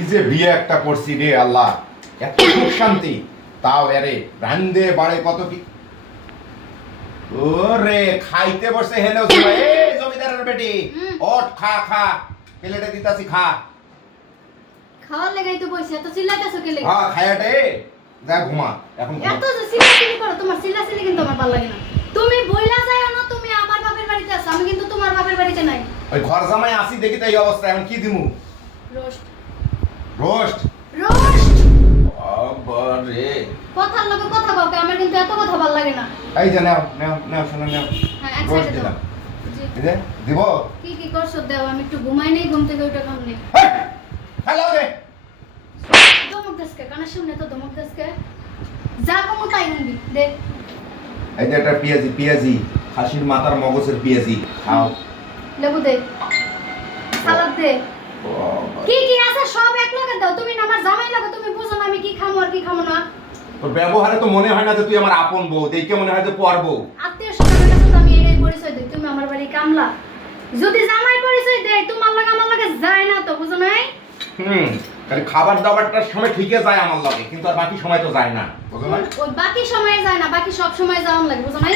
যে বিয়ে একটা করছি রে আল্লাহ, এত সুখ শান্তি, তাও এরে রান্দে বাড়ে কত কি। ওরে খাইতে বসে হেলো এই জমিদারের বেটি, ওঠ খা খা, প্লেটে দিতাছি খা। খাওয়ার লাগাই তো বসে এত চিল্লাইতাছো কে লাগে? হ্যাঁ খায়াটে যা ঘুমা এখন। এত যে চিল্লাচিল্লি করো, তোমার চিল্লাচিল্লি কিন্তু আমার ভালো লাগে না। তুমি বইলা যাও না তুমি আমার বাপের বাড়িতে আছো, আমি কিন্তু তোমার বাপের বাড়িতে নাই। ওই ঘর জামাই আসি দেখি তো এই অবস্থা, এখন কি দিমু? রোস্ট রোস্ট রোস্ট বাবারে, কথার লগে কথা কও, আমার কিন্তু এত কথা ভালো লাগে না। এই যে নাও নাও নাও শোনো নাও, হ্যাঁ এক রোস্ট সাইডে দাও। দিলাম। জি এই যে দিব। কি কি করছো দাও, আমি একটু ঘুমাই নেই, ঘুম থেকে উঠে খাম নেই। হ্যালো রে, ধমক দেশকে কানের সামনে তো ধমক দেশকে, যা কমো তাই নিবি দে। এই যে একটা পেঁয়াজি, পেঁয়াজি খাসির মাথার মগজের পেঁয়াজি খাও। লেবু দে, সালাদ দে, কি কি আছে সব এক লগে দাও। তুমি না আমার জামাই লাগো, তুমি বুঝো না আমি কি খামো আর কি খামো না। তোর ব্যবহারে তো মনে হয় না যে তুই আমার আপন বউ, দেখে মনে হয় যে পর বউ। আত্মীয় স্বজনের কাছে তো আমি এটাই পরিচয় দিই, তুমি আমার বাড়ি কামলা। যদি জামাই পরিচয় দেয় তোমার লাগে আমার লাগে যায় না তো, বুঝো নাই? খালি খাবার দাবারটার সময় ঠিকই যায় আমার লাগে, কিন্তু আর বাকি সময় তো যায় না, বুঝো না? ওই বাকি সময়ে যায় না, বাকি সব সময় যাওয়ার লাগে, বুঝো নাই?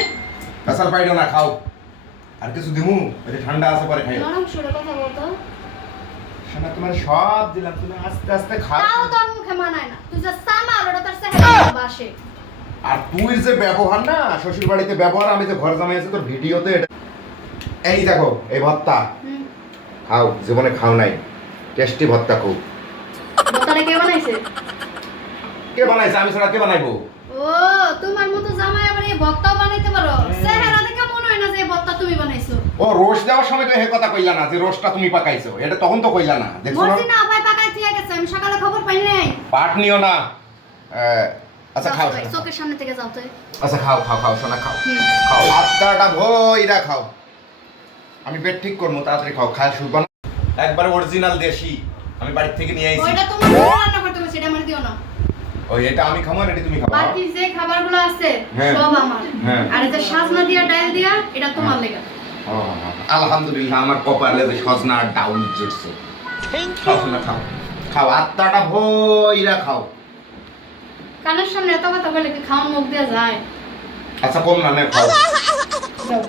ফেসাল পাইলো না, খাও। আর কিছু দিমু? এটা ঠান্ডা আছে পরে খাইও। নরম সুরে কথা বলতো, শোনা তোমার সব দিলাম, তুমি আস্তে আস্তে খাও। তাও তোর মুখে মানায় না। তুই যে সামার ওটা তার চেহারা বাসে। আর তুই যে ব্যবহার না শ্বশুর বাড়িতে ব্যবহার, আমি যে ঘর জামাই আছি তোর ভিডিওতে এটা। এই দেখো এই ভর্তা খাও, জীবনে খাও নাই, টেস্টি ভর্তা খুব। ভর্তাটা কে বানাইছে? কে বানাইছে? আমি ছাড়া কে বানাইবো? ও তোমার মতো জামাই আবার এই ভর্তাও বানাইতে পারো? চেহারা দেখে মনে হয় না যে এই ভর্তা তুমি বানাইছো। ও রোস্ট দেওয়ার সময় তো হে কথা কইলা না যে রোস্টটা তুমি পাকাইছো, এটা তখন তো কইলা না, দেখছো না? মর্জিনা আপাই পাকাই দিয়ে গেছে, আমি সকালে খবর পাই নাই। পাট নিও না। আচ্ছা খাও, ভাই, চোখের সামনে থেকে যাও তো। আচ্ছা খাও খাও খাও সোনা খাও, খাও আত্মাটা ভইরা খাও। আমি পেট ঠিক করবো, তাড়াতাড়ি খাও, খায় শুকবা না। একবারে অরিজিনাল দেশি, আমি বাড়ি থেকে নিয়ে আইছি। ওইটা তোমার রান্না করতে হবে, সেটা আমার দিও না। ওই এটা আমি খাবো আর এটা তুমি খাবো। বাকি যে খাবারগুলো আছে হ্যাঁ। সব আমার। হ্যাঁ। আর এই যে সাজনা দিয়া ডাল দিয়া এটা তোমার লেগা। ও, আলহামদুলিল্লাহ আমার কপালে যে সজনা আর ডাউল জুটছে। খাও সোনা খাও, খাও আত্মাটা ভইরা খাও। কানের সামনে এত কথা বলে কি খাওয়ার মুখ দিয়ে যায়? আচ্ছা কম না, খাও যাও।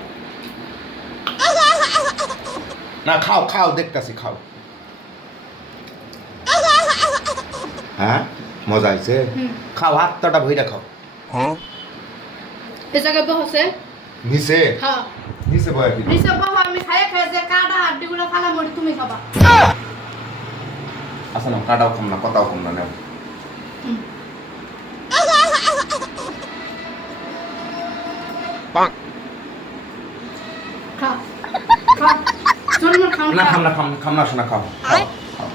না, খাও খাও, দেখতাছি খাও। হ্যাঁ মজা হয়েছে, খাও আত্মাটা ভইরা খাও। এই জায়গায় বসে নিচে হ্যাঁ নিচে বয়া কি? নিচে বসো, আমি খাইয়ে খাইয়ে যে কাটা হাড্ডিগুলো ফালা মরি তুমি খাবা। আচ্ছা না, কাটাও কম না, কথাও কম না, নেও। খা খা জন্ম খাও না খা। খাম না, খাম না, খাম না শোনা, খাও।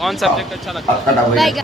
कौन सब्जेक्ट अच्छा लगता है? আত্মাটা ভইরা